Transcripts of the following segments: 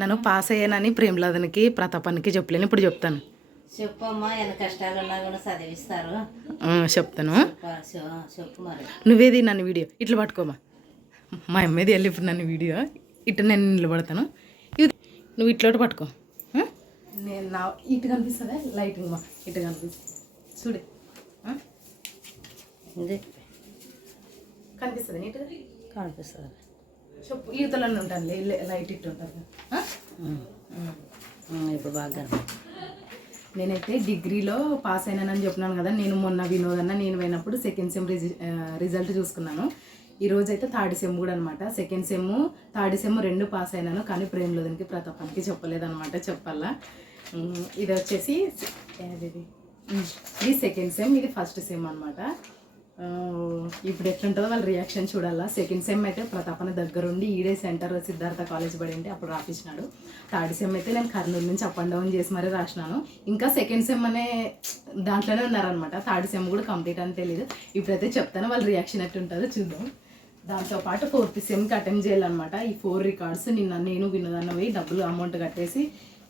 నన్ను పాస్ అయ్యానని ప్రేమలాదనికి ప్రతాపానికి చెప్పలేను. ఇప్పుడు చెప్తాను. చెప్పమ్మా కూడా చదివిస్తారు. చెప్తాను. నువ్వేది నన్ను వీడియో. ఇట్లా పట్టుకోమా. మా అమ్మేది వెళ్ళి ఇప్పుడు నన్ను వీడియో. ఇటు నేను నిలబడతాను. ఇది నువ్వు ఇట్లా పట్టుకో? నేను నా ఇటు కనిపిస్తుందా? లైటింగ్ మా. ఇటు కనిపిస్తుంది. చూడే. కనిపిస్తుంది నీట్గా? కనిపిస్తుంది? చెప్పు ఈతలన్నీ ఉంటాను లైట్ ఇట్టు ఉంటాను. ఉమ్, ఇప్పుడు బాగా. నేనైతే డిగ్రీలో పాస్ అయినానని చెప్పినాను కదా నేను మొన్న వినోద్ అన్న నేను పోయినప్పుడు సెకండ్ సెమ్ రిజల్ట్ చూసుకున్నాను. ఈ రోజు అయితే థర్డ్ సెమ్ కూడా అనమాట సెకండ్ సెమ్ థర్డ్ సెమ్ రెండు పాస్ అయినాను కానీ ప్రేమలోదనికి ప్రతాపానికి చెప్పలేదన్నమాట చెప్పాలా? ఇది వచ్చేసి ఇది? సెకండ్ సెమ్ ఇది ఫస్ట్ సెమ్ అనమాట ఇప్పుడు ఎట్లుంటుందో వాళ్ళ రియాక్షన్ చూడాలా. సెకండ్ సెమ్ అయితే ప్రతాపన దగ్గరుండి ఈడే సెంటర్ సిద్ధార్థ కాలేజ్ పడి అప్పుడు రాపించినాడు థర్డ్ సెమ్ అయితే నేను కర్నూలు నుంచి అప్ అండ్ డౌన్ చేసి మరీ రాసినాను. ఇంకా సెకండ్ సెమ్ అనే దాంట్లోనే ఉన్నారనమాట థర్డ్ సెమ్ కూడా కంప్లీట్ అని తెలియదు ఇప్పుడైతే చెప్తాను వాళ్ళ రియాక్షన్ ఎట్లుంటుందో చూద్దాం. దాంతోపాటు ఫోర్త్ సెమ్కి అటెంప్ట్ చేయాలన్నమాట. ఈ ఫోర్ రికార్డ్స్ నిన్న నేను విన్నదాన్న పోయి డబ్బులు అమౌంట్ కట్టేసి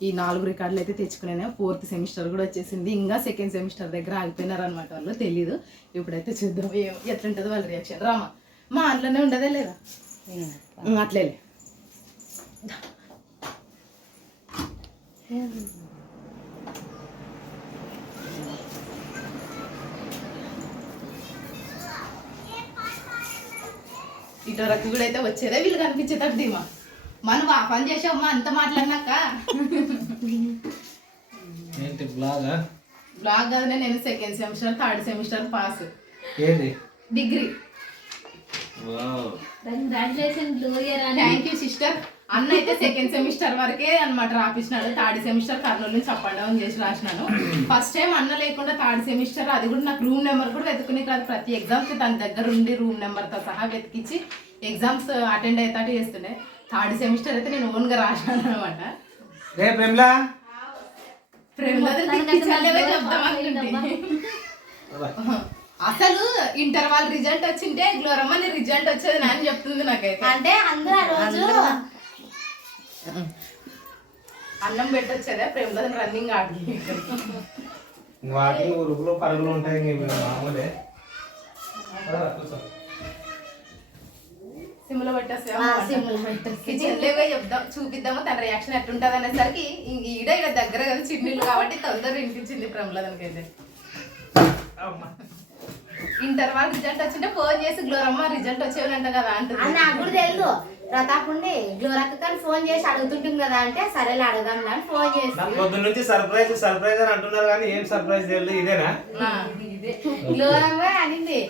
ఈ నాలుగు రికార్డులు అయితే తెచ్చుకునే ఫోర్త్ సెమిస్టర్ కూడా వచ్చేసింది. ఇంకా సెకండ్ సెమిస్టర్ దగ్గర ఆగిపోయినారు అనమాట వాళ్ళు తెలీదు. ఇప్పుడైతే చూద్దాం. ఏం ఎట్లుంటుందో వాళ్ళ రియాక్షన్ రామా మా అందులోనే ఉండదే లేదా? అట్లేలే ఇటు వరకు కూడా అయితే వచ్చేదే వీళ్ళు కనిపించేటట్టు ధీమా మనం ఆ పని చేసామ్మా అంత మాట్లాడినాక. ఏంటి బ్లాగా బ్లాగ్ కాదనే నేను second semester third semester pass ఏది degree wow thank you sister అన్న అయితే సెకండ్ సెమిస్టర్ వరకే అన్నమాట రాపించినాడు థర్డ్ సెమిస్టర్ కర్నూలు నుంచి అప్ అండ్ డౌన్ చేసి రాసినాను ఫస్ట్ టైం అన్న లేకుండా థర్డ్ సెమిస్టర్ అది కూడా నాకు రూమ్ నెంబర్ కూడా వెతుకునే కాదు. ప్రతి ఎగ్జామ్కి తన దగ్గర ఉండి రూమ్ నెంబర్తో సహా వెతికించి ఎగ్జామ్స్ అటెండ్ అయ్యేటట్టు చేస్తుండే. థర్డ్ సెమిస్టర్ అయితే నేను ఓన్గా రాసినాను అనమాట రే ప్రేమ్లా? అసలు ఇంటర్ వాళ్ళ రిజల్ట్ వచ్చింటే గ్లోరమ్మ నీ రిజల్ట్ వచ్చేది నాని చెప్తుంది నాకైతే. అంటే అందరూ ఆ రోజు అన్నం పెట్టొచ్చేదే ప్రేమలో రన్నింగ్ ఆడి ఉరుకులు పరుగులు ఉంటాయి మామూలే. కూర్చో. సిమ్లో పెట్టేస్తా ఆ, సిమ్లో పెట్టేసి. కిచెన్ లేవే చెప్దాం చూపిద్దాము తన రియాక్షన్ ఎట్లుంటది అనేసరికి ఈడ ఈడ దగ్గర కదా చిన్నీళ్ళు కాబట్టి తొందర వినిపించింది ప్రమలదనకి అయితే ఇంటర్ వాళ్ళ రిజల్ట్ వచ్చింటే ఫోన్ చేసి గ్లోరమ్మ రిజల్ట్ వచ్చేవాళ్ళంట కదా అంటుంది. నాకు కూడా తెలుసు. ప్రతాప్ ఉండి గ్లోరక్క కానీ ఫోన్ చేసి అడుగుతుంటుంది కదా అంటే సరేలే అడగదాం అని ఫోన్ చేసి. పొద్దున్న నుంచి సర్ప్రైజ్ సర్ప్రైజ్ అని అంటున్నారు కానీ ఏం సర్ప్రైజ్ తెలియదు. ఇదేనా? గ్లోరమ్మ అనింది.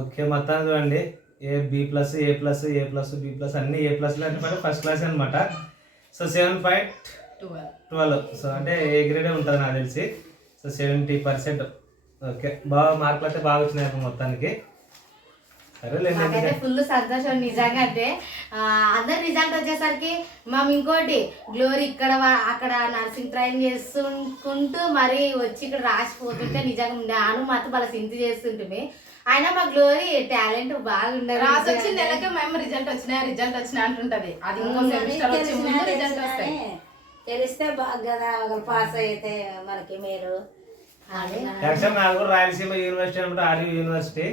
ఓకే మొత్తాన్ని చూడండి. A B plus A plus A plus B plus అన్ని ఏ ప్లస్ అంటే ఫస్ట్ క్లాస్ అనమాట so seven point twelve so అంటే ఏ గ్రేడే ఉంటుంది నాకు తెలిసి. సో సెవెంటీ పర్సెంట్ ఓకే బాగా మార్కులు అయితే బాగా వచ్చినాయి మొత్తానికి. ఫుల్ సంతోషం నిజంగా అంటే అందరి రిజల్ట్ వచ్చేసరికి మేము ఇంకోటి గ్లోరీ ఇక్కడ అక్కడ నర్సింగ్ ట్రైన్ చేసుకుంటూ మరి వచ్చి ఇక్కడ రాసిపోతుంటే నిజంగా నాను మాత్రం వాళ్ళ సింతి చేస్తుంటుంది అయినా మా గ్లోరీ టాలెంట్ బాగుండదు. రాసి వచ్చి నెలకే మేము రిజల్ట్ వచ్చినాయి రిజల్ట్ వచ్చినాయి అంటుంటది. అది ఇంకో సెమిస్టర్ వచ్చే ముందు రిజల్ట్ వస్తాయి. తెలిస్తే బాగా పాస్ అయితే మనకి మీరు. అదే. యాక్చువల్ నాకు కూడా రాయలసీమ యూనివర్సిటీ అనమాట ఆర్యూ యూనివర్సిటీ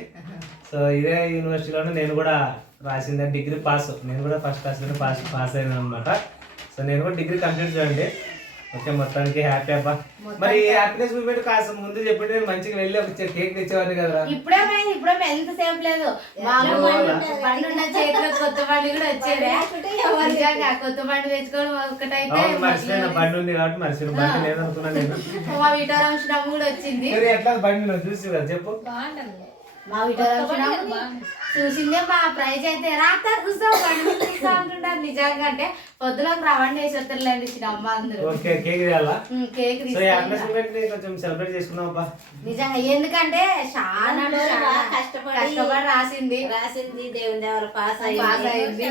సో ఇదే యూనివర్సిటీలోనే నేను కూడా రాసింది. డిగ్రీ పాస్ నేను కూడా ఫస్ట్ క్లాస్లోనే పాస్ పాస్ అయినా అనమాట సో నేను కూడా డిగ్రీ కంప్లీట్ చేయండి. ఓకే మొత్తానికి హ్యాపీ అబ్బా. మరి హ్యాపీనెస్ మూమెంట్ కాస్త ముందు చెప్పి నేను మంచిగా వెళ్ళి ఒక కేక్ తెచ్చేవాడిని కదా ఇప్పుడే పోయింది ఇప్పుడే ఎంత సేపు లేదు. ఉన్న చేతిలో కొత్త బండి కూడా వచ్చేదే కొత్త బండి తెచ్చుకోవడం ఒకటైతే మర్చిపోయిన బండి ఉంది కాబట్టి మర్చిపోయిన బండి లేదనుకున్నా నేను. మా విటోరాంశనం కూడా వచ్చింది. మీరు ఎట్లా బండి చూసి కదా చెప్పు. మా విటోరాంశనం చూసిందే మా ప్రైజ్ అయితే. రాత్రి కూర్చో బండి నిజంగా అంటే పొద్దులోకి రవాణా వేసి వస్తారులేండి చిన్నమ్మ అందరూ. ఓకే కేక్ తేయాలా? కేక్ సో ఈ ని కొంచెం సెలబ్రేట్ అబ్బా నిజంగా ఎందుకంటే చాలా కష్టపడి కష్టపడి రాసింది. రాసింది దేవుని దేవర పాస్ పాస్ అయ్యింది.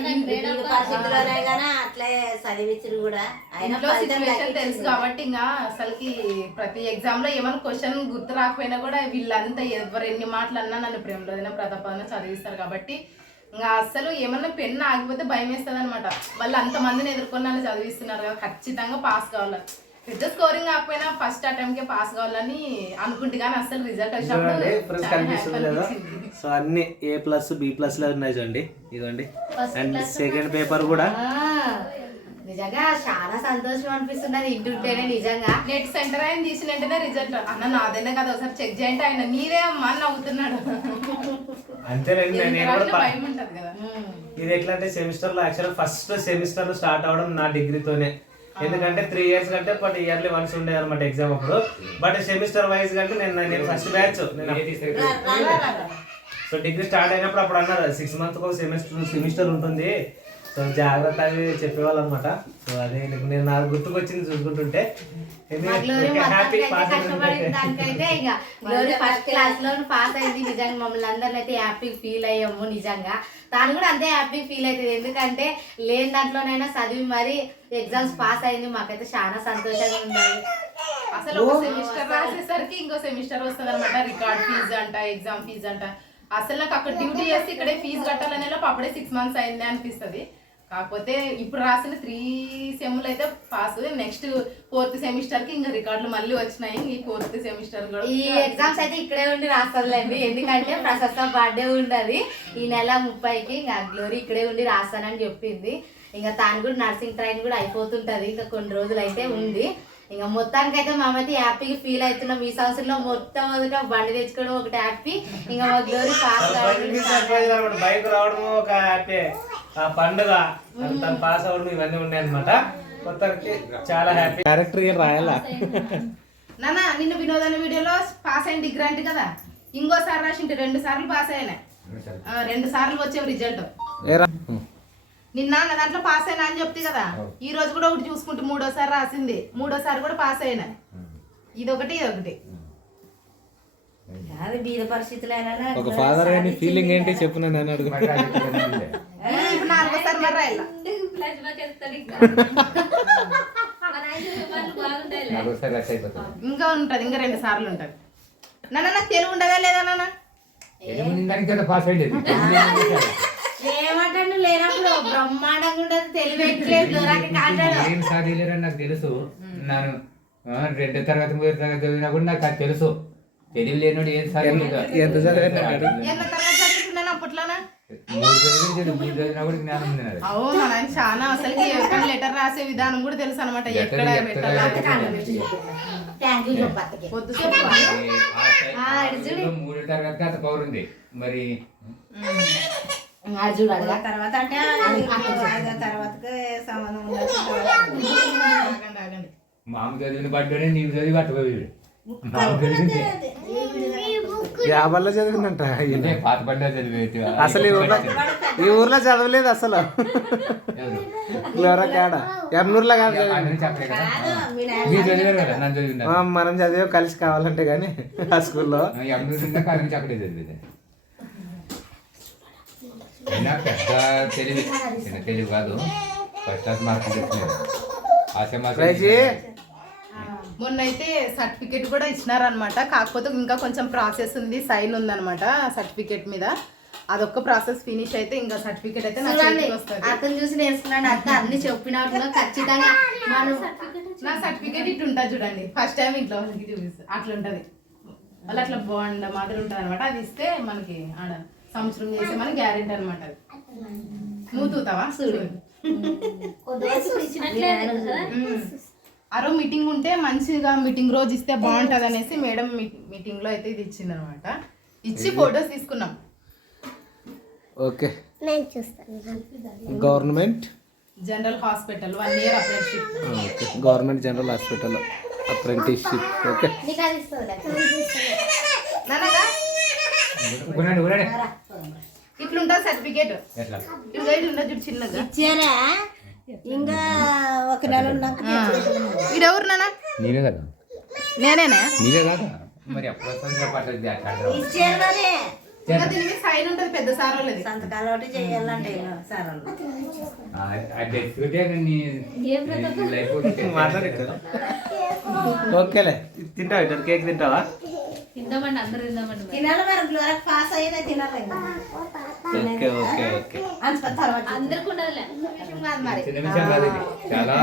గానీ అట్లే చదివించరు కూడా. ఇంట్లో సిచ్యువేషన్ తెలుసు. కాబట్టి ఇంకా అసలుకి ప్రతి ఎగ్జామ్లో ఏమైనా క్వశ్చన్ గుర్తు రాకపోయినా కూడా వీళ్ళంతా ఎవరు ఎన్ని మాటలు అన్నా నన్ను ప్రేమలోదైనా ప్రతాపాదన చదివిస్తారు కాబట్టి ఇంకా అసలు ఏమన్నా పెన్ను ఆగిపోతే భయం వేస్తుంది అనమాట వాళ్ళు అంతమందిని ఎదుర్కొని నన్ను చదివిస్తున్నారు కదా ఖచ్చితంగా పాస్ కావాలి? పెద్ద స్కోరింగ్ కాకపోయినా ఫస్ట్ అటెంప్ట్కే పాస్ కావాలని అనుకుంటే కానీ అసలు రిజల్ట్ వచ్చినప్పుడు. సో అన్ని ఏ ప్లస్ బి ప్లస్లో ఉన్నాయి చూడండి. ఇదిగోండి. అండ్ సెకండ్ పేపర్ కూడా నిజంగా చాలా సంతోషం అనిపిస్తున్నది ఇంటుంటేనే నిజంగా. నెట్ సెంటర్ ఆయన తీసిన వెంటనే రిజల్ట్ అన్న నాదేనే కదా ఒకసారి చెక్ చేయండి ఆయన మీరే అమ్మా అని నవ్వుతున్నాడు. అంతేనండి భయం ఉంటది కదా. ఇది ఎట్లా అంటే సెమిస్టర్లో యాక్చువల్ ఫస్ట్ సెమిస్టర్లో స్టార్ట్ అవడం నా డిగ్రీతోనే ఎందుకంటే త్రీ ఇయర్స్ కంటే బట్ ఇయర్లీ వన్స్ ఉండేది అనమాట ఎగ్జామ్ అప్పుడు. బట్ సెమిస్టర్ వైజ్ కంటే నేను నేను ఫస్ట్ బ్యాచ్ నేను సో డిగ్రీ స్టార్ట్ అయినప్పుడు అప్పుడు అన్నారు సిక్స్ మంత్ ఒక సెమిస్టర్ సెమిస్టర్ ఉంటుంది. సో జాగ్రత్త అవి చెప్పేవాళ్ళు అనమాట సో అదే నీకు నేను నాకు గుర్తుకొచ్చింది చూసుకుంటుంటే. ఫస్ట్ క్లాస్లో పాస్ అయింది. నిజంగా మమ్మల్ని అందరిని అయితే హ్యాపీ ఫీల్ అయ్యాము నిజంగా. తాను కూడా అంతే హ్యాపీ ఫీల్ అవుతుంది. ఎందుకంటే లేని దాంట్లోనైనా చదివి మరి ఎగ్జామ్స్ పాస్ అయింది. మాకైతే చాలా సంతోషంగా ఉన్నాయి అసలు ఒక సెమిస్టర్ రాసేసరికి ఇంకో సెమిస్టర్ వస్తుంది అనమాట రికార్డ్ ఫీజు అంట ఎగ్జామ్ ఫీజు అంట. అసలు నాకు అక్కడ డ్యూటీ చేసి ఇక్కడే ఫీజు కట్టాలనే లోపు అప్పుడే సిక్స్ మంత్స్ అయింది అనిపిస్తుంది. కాకపోతే ఇప్పుడు రాసిన త్రీ సెమ్లు అయితే పాస్ నెక్స్ట్ ఫోర్త్ సెమిస్టర్కి ఇంకా రికార్డులు మళ్ళీ వచ్చినాయి. ఈ ఫోర్త్ సెమిస్టర్ కూడా ఈ ఎగ్జామ్స్ అయితే ఇక్కడే ఉండి రాస్తానులేండి. ఎందుకంటే ప్రశస్త బర్త్డే ఉండదు ఈ నెల ముప్పైకి ఇంకా గ్లోరీ ఇక్కడే ఉండి రాస్తానని చెప్పింది. ఇంకా తాను కూడా నర్సింగ్ ట్రైన్ కూడా అయిపోతుంటది. ఇంకా కొన్ని రోజులు అయితే ఉంది. ఇంకా మొత్తానికి అయితే మేమైతే హ్యాపీగా ఫీల్ అవుతున్నాం. ఈ సంవత్సరంలో మొత్తం మొదట బండి తెచ్చుకోవడం ఒకటి హ్యాపీ. ఇంకా మా గ్లోరీ బైక్ రావడం ఒక హ్యాపీ. ఆ పండుగ తను పాస్ అవ్వడం ఇవన్నీ ఉన్నాయి అనమాట మొత్తానికి చాలా హ్యాపీ. క్యారెక్టర్ రాయాలా? నాన్న నిన్న వినోదాన్ని వీడియోలో పాస్ అయిన డిగ్రీ అంటే కదా ఇంకోసారి రాసింటే రెండు సార్లు పాస్ అయినా. ఆ, రెండు సార్లు వచ్చే రిజల్ట్ నిన్న నా దాంట్లో పాస్ అయినా అని చెప్తే కదా ఈ రోజు కూడా ఒకటి చూసుకుంటే మూడోసారి రాసింది. మూడోసారి కూడా పాస్ అయినా. ఇది ఒకటి ఇది ఒకటి అది బీద ఒక ఫాదర్ అయిన ఫీలింగ్ ఏంటి చెప్పు నన్ను అడుగు. ఇప్పుడు నాలుగోసారి మరి రాయాల? ఇంకా ఉంటది ఇంకా రెండు సార్లు ఉంటది. నాన్న నాకు తెలుగు ఉండదా లేదా నాన్న? పాస్ అయ్యేది ఏమంటాడు లేనప్పుడు బ్రహ్మాండంగా ఉండదు తెలివెట్లేదు దూరాకి ఏం నాకు తెలుసు. నేను ఆ, రెండో తరగతి మూడో తరగతి చదివినా కూడా నాకు అది తెలుసు. తెలివి లేనోడు ఏం తరగతి చదువుకున్నాను అప్పట్లోనా. అవును చాలా ఎవరికైనా లెటర్ రాసే విధానం కూడా తెలుసు అనమాట ఎక్కడ ఎక్కడ మూడో తరగతికి అంత పవర్ ఉంది. మరి అది చూడాలి తర్వాత అంటే ఐదో తర్వాతకి సంబంధం ఉండదు ఆగండి ఆగండి. మామ చదివిన నీవు చదివి యాభైలో చదివిందంట పాత పడ్డా అసలు ఈ ఊర్లో ఈ ఊర్లో చదవలేదు అసలు. ఎవరు? గ్లోరా కాడ ఎర్నూరులో కాదు మనం చదివే కలిసి కావాలంటే కానీ ఆ స్కూల్లో ఎవరు తిన్నా కాదు చెప్పలే చదివేది అయినా పెద్ద తెలివి చిన్న తెలివి కాదు. ఫస్ట్ క్లాస్ మార్కులు తెచ్చినారు. మొన్న అయితే సర్టిఫికేట్ కూడా ఇచ్చినారనమాట కాకపోతే ఇంకా కొంచెం ప్రాసెస్ ఉంది సైన్ ఉందన్నమాట సర్టిఫికేట్ మీద. అదొక్క ప్రాసెస్ ఫినిష్ అయితే ఇంకా సర్టిఫికేట్ అయితే నా చూడండి చేతికి వస్తుంది. అతను చూసి నేర్చుకున్నాడు. అత్త అన్ని చెప్పినట్టుగా ఖచ్చితంగా మనం నా సర్టిఫికేట్ ఇటు ఉంటుంది చూడండి. ఫస్ట్ టైం ఇంట్లో వాళ్ళకి అట్లా ఉంటుంది వాళ్ళు అట్లా బాగుండ మాదిరి ఉంటుంది అనమాట అది ఇస్తే మనకి ఆడ సంవత్సరం చేసే మన గ్యారెంటీ అనమాట అది. నువ్వు తూతావా? చూడు ఆ రోజు మీటింగ్ ఉంటే మంచిగా మీటింగ్ రోజు ఇస్తే బాగుంటుంది అనేసి మేడం మీటింగ్లో అయితే ఇది ఇచ్చింది అనమాట ఇచ్చి ఫొటోస్ తీసుకున్నాం. Okay. Government? General hospital one year apprenticeship government general hospital apprenticeship okay. ఇట్లుంటుంది certificate ఇట్లా ఉంటుంది చూడు చిన్నగా. ఇచ్చారా? ఇంకా ఒక నెల ఉన్నాక ఈడెవరు నాన్న? నీవే కదా? నేనేనా? నీవే కాదా? మరి సైన్ ఉంటుంది పెద్ద సార్ వాళ్ళది. సంతకాలు ఒకటి చేయాలంటే సార్ వాళ్ళు. ఓకేలే. తింటావా కేక్ తింటావా? తిందామండి అందరు తిందామండి మరి. తినాలి మరి గ్లోరకు పాస్ అయ్యేదే తినాలి ఇంకా. Okay okay okay. అంత తర్వాత అందరికి ఉండదులే విషయం కాదు మరి. చిన్న విషయం కాదు ఇది. చాలా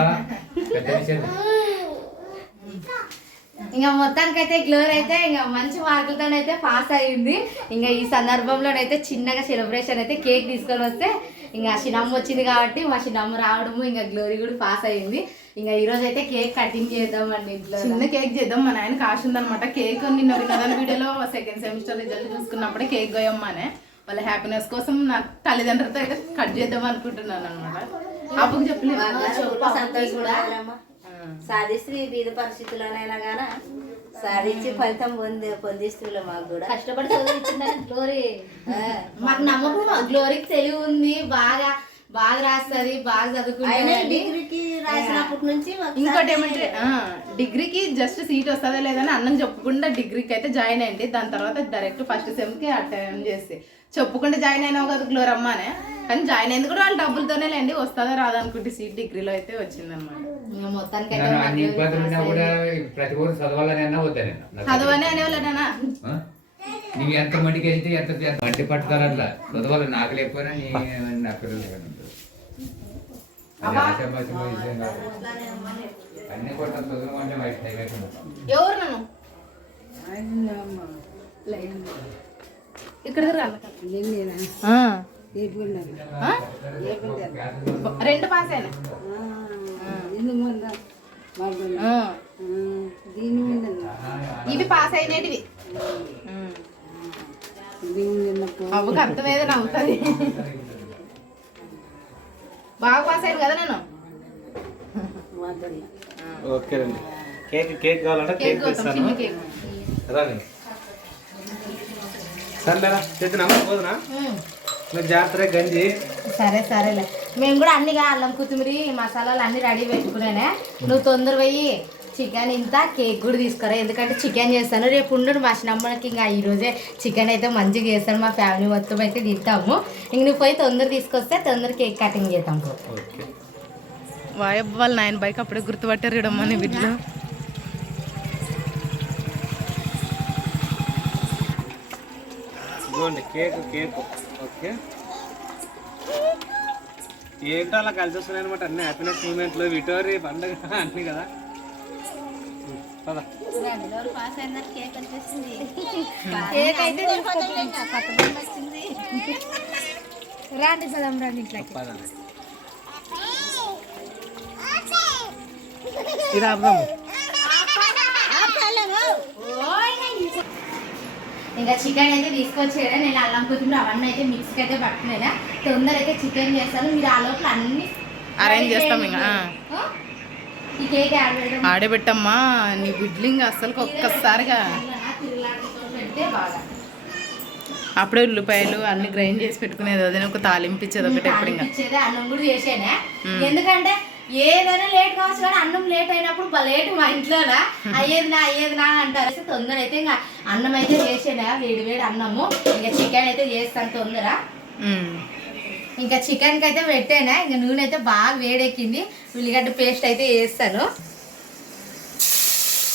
పెద్ద విషయం. ఇంకా మొత్తానికైతే గ్లోర్ అయితే ఇంకా మంచి మార్కులతో అయితే పాస్ అయ్యింది. ఇంకా ఈ సందర్భంలోనైతే చిన్నగా సెలబ్రేషన్ అయితే కేక్ తీసుకొని వస్తే ఇంకా చిన్నమ్మ వచ్చింది కాబట్టి మా చిన్నమ్మ రావడము ఇంకా గ్లోరీ కూడా పాస్ అయ్యింది. ఇంకా ఈ రోజు అయితే కేక్ కటింగ్ చేద్దామండి ఇంట్లో చిన్న కేక్ చేద్దాం. మా నాయన కాశ ఉందనమాట కేక్ నిన్న వినోదన వీడియోలో సెకండ్ సెమిస్టర్ రిజల్ట్ చూసుకున్నప్పుడే కేక్ గోయమ్మనే వాళ్ళ హ్యాపీనెస్ కోసం నా తల్లిదండ్రులతో అయితే కట్ చేద్దాం అనుకుంటున్నాను అనమాట అప్పుడు చెప్పలేదు. సాధిస్త్రీ బీద పరిస్థితుల్లోనైనా గాన సాధించి ఫలితం పొంది పొందిస్తులే మాకు కూడా. కష్టపడి చదివించిందని గ్లోరీ మాకు నమ్మకం గ్లోరీకి తెలివి ఉంది. బాగా బాగా రాస్తుంది బాగా చదువుకుంటుంది డిగ్రీకి రాసినప్పటి నుంచి మాకు ఇంకోటి ఏమంటే ఆ, డిగ్రీకి జస్ట్ సీట్ వస్తుందా లేదని అన్నం చెప్పకుండా డిగ్రీకి అయితే జాయిన్ అయింది దాని తర్వాత డైరెక్ట్ ఫస్ట్ సెమ్కి అటెండ్ చేసి. చెప్పుకుంటే జాయిన్ అయినావు కదా గ్లోరమ్మ అనే. కానీ జాయిన్ అయింది కూడా వాళ్ళు డబ్బులతోనే లేండి. వస్తుందా రాదా అనుకుంటే సీట్ డిగ్రీలో అయితే వచ్చిందన్నమాట. చదవని అనేవాళ్ళనా నీవు ఎంత మండికి వెళ్తే ఎంత చదవాలి. నాకు లేకపోయినా నీ నా పిల్లలు కానీ ఉంటుంది. అది ఆశాభాష విషయం కాదు. అన్ని కొట్ట చదవమంటే బయట టైం అయిపోయింది ఎవరు నన్ను? ఇక్కడ తిరగాలి. ఆ. ఆ? రెండు పాస్ అయినా? ఆ. ఇవి పాస్ అయినటివి. అవ్వకు అర్థమేదో నవ్వుతుంది. బాగా పాస్ అయింది కదా నేను? ఓకే అండి కేక్ కేక్ కావాలంటే కేక్ కేక్ రాని. సరేలేరా నమ్మకం పోదునా? మీరు గంజి. సరే సరేలే. మేము కూడా అన్ని అల్లం కొత్తిమీర మసాలాలు అన్ని రెడీ పెట్టుకునేనే. నువ్వు తొందర పోయి చికెన్ ఇంత కేక్ కూడా తీసుకురా. ఎందుకంటే చికెన్ చేస్తాను. రేపు ఉండు మా చిన్నమ్మకి. ఇంకా ఈరోజే చికెన్ అయితే మంచిగా చేస్తాను మా ఫ్యామిలీ మొత్తం అయితే తింటాము. ఇంక నువ్వు పోయి తొందర తీసుకొస్తే తొందర కేక్ కటింగ్ చేద్దాం వాయబ్బ వాళ్ళ నాయన బైక్ అప్పుడే గుర్తుపట్టారు ఇడమ్మని వీటిలో కేక్ కేక్. ఓకే. ఏంటో అలా కలిసి వస్తున్నాయి అనమాట అన్ని హ్యాపీనెస్ మూమెంట్లు విటోరి పండుగ అన్ని కదా. కేక్ అయితే రాండి సదం రండి ఇంట్లోకి. పద ఇది ఆపుదాము. ఇంకా చికెన్ అయితే తీసుకొచ్చేదా నేను అల్లం కొత్తిమీర అవన్నీ అయితే మిక్స్కి అయితే పట్టుకునేదా తొందర అయితే చికెన్ చేస్తాను మీరు ఆ లోపల అన్ని Arrange చేస్తాం ఇంకా, ఆడబెట్టమ్మా నీ బిడ్లింగ్ అసలు ఒక్కసారిగా. అప్పుడే ఉల్లిపాయలు అన్ని గ్రైండ్ చేసి పెట్టుకునేది అదే ఒక తాలింపు ఇచ్చేది ఒకటి ఎప్పుడు అన్నం కూడా చేసేనే. ఎందుకంటే ఏదైనా లేట్ కావచ్చు కానీ అన్నం లేట్ అయినప్పుడు లేట్ మా ఇంట్లోనా? అయ్యేది నా అయ్యేది నా అంటారు. తొందర అయితే ఇంకా అన్నం అయితే చేసేనా వేడి వేడి అన్నము. ఇంకా చికెన్ అయితే చేస్తాను తొందర. ఇంకా చికెన్కి అయితే పెట్టానా? ఇంకా నూనె అయితే బాగా వేడెక్కింది. ఉల్లిగడ్డ పేస్ట్ అయితే వేస్తాను.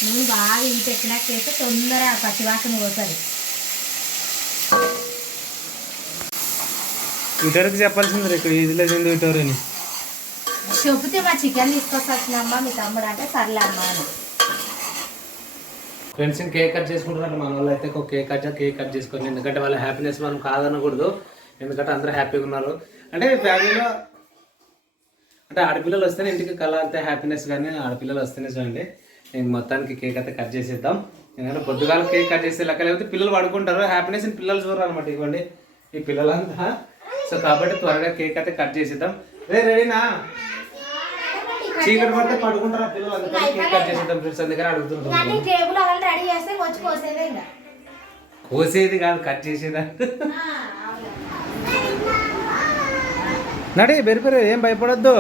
నూనె బాగా ఇంటి ఎక్కినాక చేస్తే తొందర పచ్చివాసన పోతుంది. విటోరికి చెప్పాల్సింది ఇక్కడ ఇది లేదు విటోరిని చెబితే మా చికెన్ తీసుకొస్తానమ్మా మీ తమ్ముడు అంటే సర్లే అమ్మా అని. ఫ్రెండ్స్ కేక్ కట్ చేసుకుంటున్నారు. మన వాళ్ళు అయితే ఒక కేక్ కట్ కేక్ కట్ చేసుకోండి. ఎందుకంటే వాళ్ళ హ్యాపీనెస్ మనం కాదనకూడదు. ఎందుకంటే అందరూ హ్యాపీగా ఉన్నారు. అంటే ఫ్యామిలీలో అంటే ఆడపిల్లలు వస్తేనే ఇంటికి కళ అంతే హ్యాపీనెస్ కానీ ఆడపిల్లలు వస్తేనే చూడండి. నేను మొత్తానికి కేక్ అయితే కట్ చేసేద్దాం. ఎందుకంటే పొద్దుగాల కేక్ కట్ చేస్తే లెక్క లేకపోతే పిల్లలు పడుకుంటారు. హ్యాపీనెస్ పిల్లలు చూడరు అనమాట ఇవ్వండి. ఈ పిల్లలంతా. సో కాబట్టి త్వరగా కేక్ అయితే కట్ చేసేద్దాం. రే రెడీనా? చీకటి పడితే పడుకుంటారా పిల్లలు? అందుకని కేక్ కట్ చేసేద్దాం ఫ్రెండ్స్. అందుకని ఇంకా. కోసేది కాదు కట్ చేసేదా? నడి బెరిపెరు ఏం భయపడద్దు.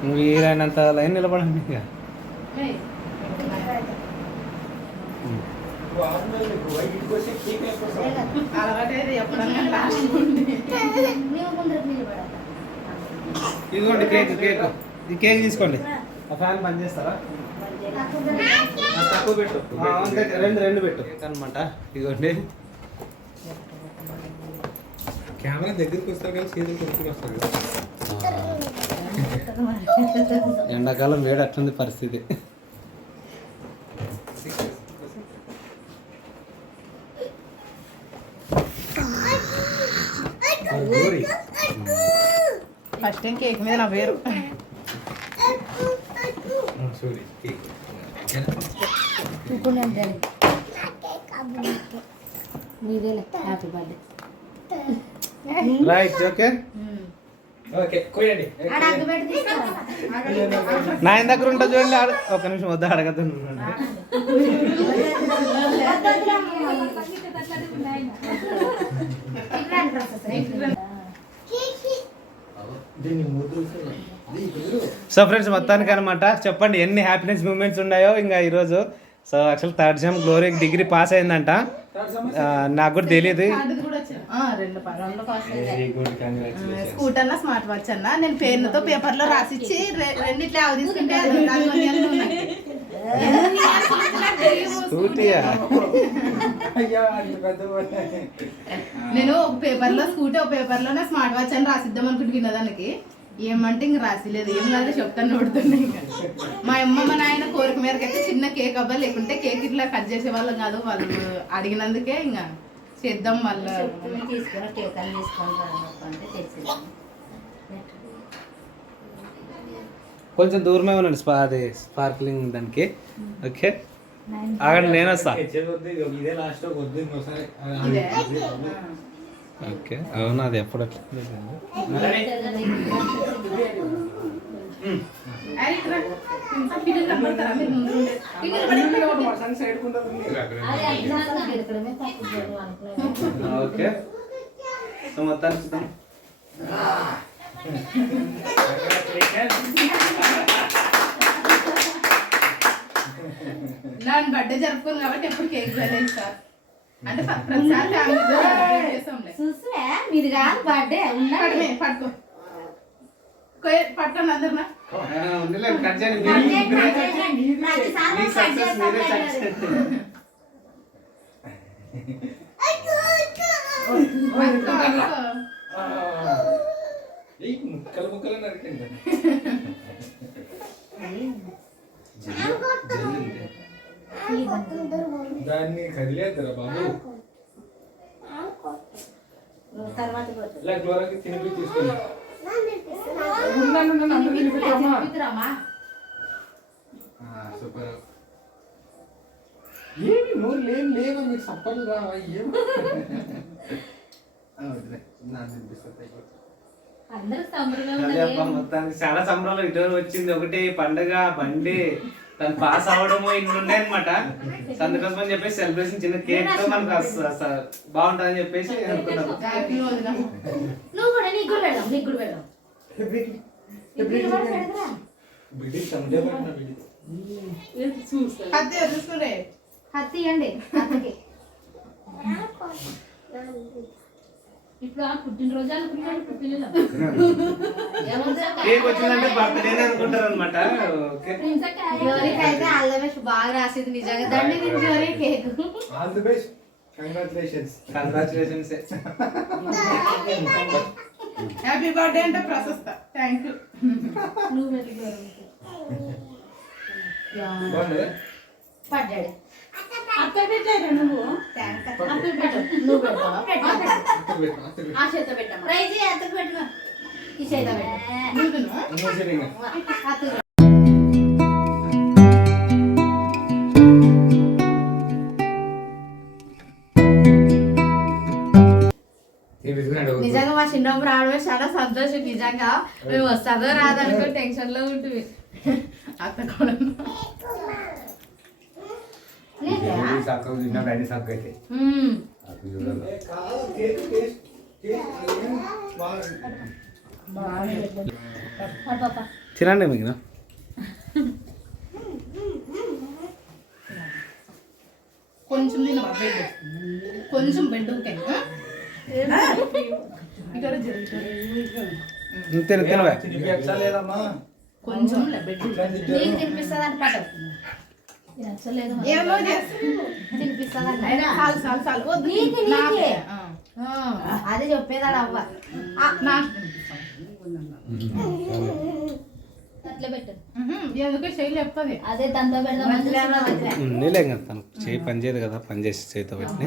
నువ్వు వీలైనంత లైన్ నిలబడండి ఇక. ఇదిగోండి కేక్ కేక్. ఈ కేక్ తీసుకోండి. ఆ ఫ్యాన్ బంద్ చేస్తారా? ఆ, తక్కువ పెట్టు. ఆ, అంతే, రెండు రెండు పెట్టు. అనమాట ఇదిగోండి. కెమెరా దగ్గరికి వస్తావు కదా చేతులు కొనుక్కుని వస్తావు కదా. ఎండాకాలం వేడి అట్లుంది పరిస్థితి. ఫస్ట్ టైం కేక్ మీద నా పేరు. నీదేలే happy birthday right okay okay కోయండి ఆడ అగ్గు పెట్టి తీసుకురా నా ఆయన దగ్గర ఉంటుంది చూడండి ఆడ ఒక నిమిషం వద్ద అంటారు దీన్ని మూడు సో ఫ్రెండ్స్ మొత్తానికి అనమాట చెప్పండి ఎన్ని హ్యాపీనెస్ మూమెంట్స్ ఉన్నాయో ఇంకా ఈరోజు. So actual third sem Glory degree pass అయిందంట. నాకు కూడా తెలియదు స్మార్ట్ వాచ్ అన్న. నేను పేరుతో పేపర్లో రాసిచ్చి రె- రెండిట్లా అవి తీసుకుంటే. నేను ఒక పేపర్లో స్కూటీ ఒక పేపర్లో స్మార్ట్ వాచ్ అని రాసిద్దాం అనుకుంటున్నా దానికి. ఏమంటే ఇంక రాసిలేదు. ఏం కాదు చెప్తాను నోడుతున్నా ఇంకా. మా అమ్మ మా నాయన కోరిక మేరకు అయితే చిన్న కేక్ అవ్వాలి. లేకుంటే కేక్ ఇట్లా కట్ చేసే వాళ్ళం కాదు. వాళ్ళు అడిగినందుకే ఇంకా చేద్దాం వాళ్ళ కొంచెం దూరమే ఉండండి స్పా అది స్పార్క్లింగ్ దానికి. ఓకే? ఆగండి నేను వస్తా ఓకే. అవును అది ఎప్పుడు ఓకే. సో మొత్తానికి నా బర్త్డే జరుపుకోను కాబట్టి ఎప్పుడు కేక్ సార్. చూసే మీది కాదు బర్త్డే ఉన్నా కొయ్- పట్టుకోండి అందరు ముక్కలు ముక్కలు నరికింది. దాన్ని కదిలేద్దరా బాబు? ఇలా తినిపి తీసుకుని. సూపర్. ఏమి నోరు లేని లేవా మీకు సప్పలు రావా మొత్తానికి చాలా సంబరాలు. ఇటు వచ్చింది ఒకటి పండగ బండి తను పాస్ అవ్వడము ఇన్ని ఉన్నాయి అనమాట అందుకోసం అని చెప్పేసి సెలబ్రేషన్ చిన్న కేక్తో మనకు అస- బాగుంటుందని చెప్పేసి అనుకున్నాము. ఇప్పుడు ఆ పుట్టినరోజు అనుకున్నాను ఇప్పుడు పిల్లలు. కేక్ వచ్చిందంటే బర్త్డే అనుకుంటారు అనమాట బాగా రాసేది నిజంగా. దండి నేను జోరి cake all the best. Congratulations congratulations happy birthday అంటే ప్రశస్త. థ్యాంక్ యూ నువ్వు పడ్డాడు. అత్త నువ్వు పెడతావా. ఆ చేత పెట్టమ్మా. ప్రైజ్ ఎత్తకు పెట్టుకో. ఈ చేత పెట్టు. నిజంగా మా చిన్నప్పుడు రావడమే చాలా సంతోషం నిజంగా. మేము వస్తుందో రాదనుకో టెన్షన్లో ఉంటుంది అత్త కూడా సక్క తిన్నప్పుడు అన్ని సక్క తినండి మీకు కొంచెం తినవా. బెడ్ కొంచెం బెడ్ కొంచెం బెడ్ తినిపిస్తుంది అని అదే చెప్పేదాడు అవ్వ. అదే దాంతో తను. చేయి పని చేయదు కదా పని చేసి చేతితో పెట్టి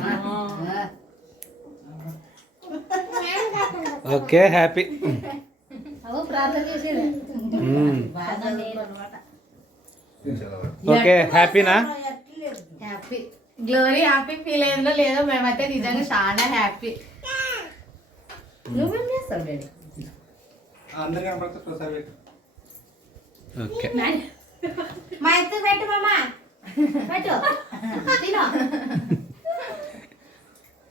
ఓకే హ్యాపీ. అవో ప్రార్థన చేసేది. ఓకే హ్యాపీనా హ్యాపీ గ్లోరీ హ్యాపీ ఫీల్ అయిందో లేదో మేమైతే నిజంగా చాలా హ్యాపీ నువ్వేం చేస్తావు డాడీ ఓకే మా ఎత్తు పెట్టు మామా. పెట్టు. తిను.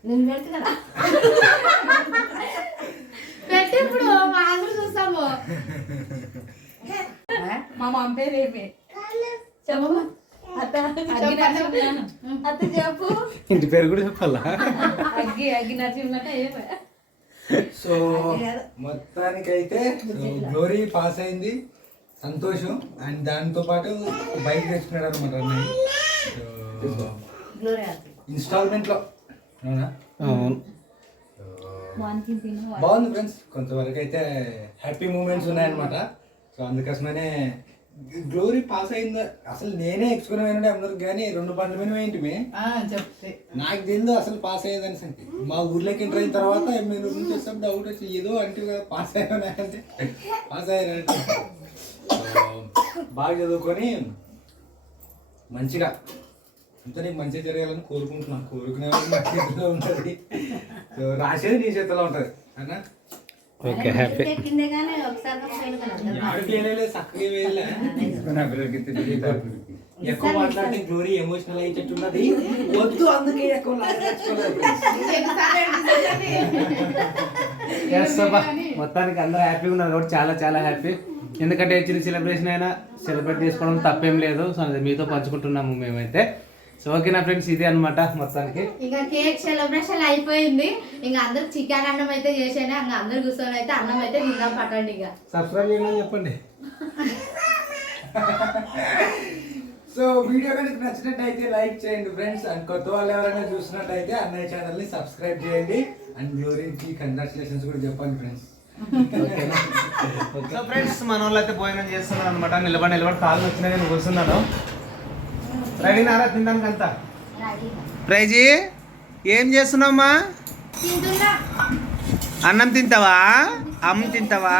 నేను పెడుతు కదా పెట్టు ఇప్పుడు మా అందరూ చూస్తాము. మా మమ్మ పేరు ఏమి? చెప్పమ్మా ఇంటి పేరు కూడా చెప్పాలా? సో మొత్తానికైతే గ్లోరీ పాస్ అయింది. సంతోషం. అండ్ దాంతో పాటు బైక్ తెచ్చుకున్నాడు అనమాట అన్నయ్య. సో గ్లోరీ హ్యాపీ ఇన్స్టాల్మెంట్లో అవునా. బాగుంది ఫ్రెండ్స్. కొంతవరకు అయితే హ్యాపీ మూమెంట్స్ ఉన్నాయన్నమాట. సో అందుకోసమనే గ్లోరీ పాస్ అయిందా? అసలు నేనే పోయినా అందరు కానీ రెండు బండ్ల మీద ఏంటి చెప్తే. నాకు తెలియదు అసలు పాస్ అయ్యేదని సంగతి. మా ఊర్లోకి ఎంటర్ అయిన తర్వాత మీరు నుంచి వస్తాం డౌట్ వచ్చి ఏదో అంటే పాస్ అయ్యానే అంటే పాస్ అయ్యానంటే బాగా చదువుకొని మంచిగా అంతా నీకు మంచిగా జరగాలని కోరుకుంటున్నాను కోరుకునే వాళ్ళు నా చేతిలో ఉంటుంది. రాసేది నీ చేతిలో ఉంటుంది. అన్నా? Okay happy. ఎక్కువ మాట్లాడితే గ్లోరీ ఎమోషనల్ అయ్యేటట్టున్నది వద్దు అందుకే ఎక్కువ లాగేసుకోలేదు ఎస్ అబ్బా. మొత్తానికి అందరూ హ్యాపీగా ఉన్నారు కాబట్టి చాలా చాలా హ్యాపీ ఎందుకంటే చిన్న సెలబ్రేషన్ అయినా సెలబ్రేట్ చేసుకోవడం తప్పేం లేదు. సో అది మీతో పంచుకుంటున్నాము మేమైతే. సో ఓకే నా ఫ్రెండ్స్ ఇదే అన్నమాట మొత్తానికి. ఇంకా కేక్ సెలబ్రేషన్ అయిపోయింది. ఇంకా అందరు చికెన్ అన్నం అయితే చేసాను ఇంకా అందరు కూర్చొని అయితే అన్నం అయితే తిందాం పట్టండి ఇక. సబ్స్క్రైబ్ చేయమని చెప్పండి. సో వీడియో కనుక నచ్చినట్టయితే లైక్ చేయండి ఫ్రెండ్స్ అండ్ కొత్త వాళ్ళు ఎవరైనా చూసినట్టయితే అన్నయ్య ఛానల్ని సబ్స్క్రైబ్ చేయండి. అండ్ గ్లోరీకి కంగ్రాచులేషన్స్ కూడా చెప్పండి ఫ్రెండ్స్ సో ఫ్రెండ్స్ మన వాళ్ళు అయితే భోజనం చేస్తున్నారు అనమాట నిలబడి నిలబడి కాళ్ళు వచ్చినా నేను కూర్చున్నాను. రెడీనారా తినడానికి అంతా ప్రైజీ ఏం చేస్తున్నావమ్మా? తింటున్నా. అన్నం తింటావా? అమ్మ తింటావా?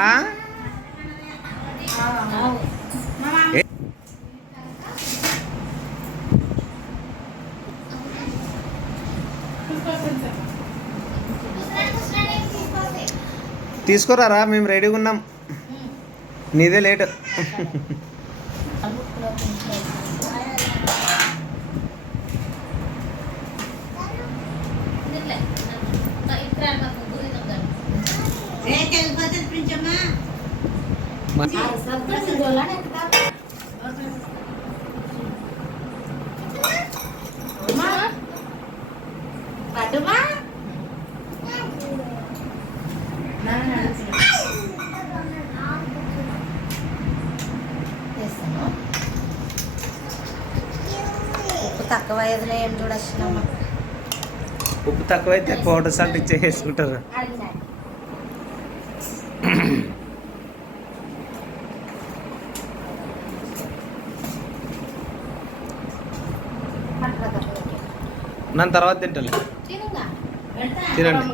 తీసుకురారా? మేము రెడీగా ఉన్నాం. నీదే లేట్. తక్కువ అయ్యేదిలే ఏం చూడొచ్చినమ్మా ఉప్పు తక్కువైతే పౌడర్ సాల్ట్ ఇచ్చేసుకుంటారు నన్ను తర్వాత తింటాను తినండి.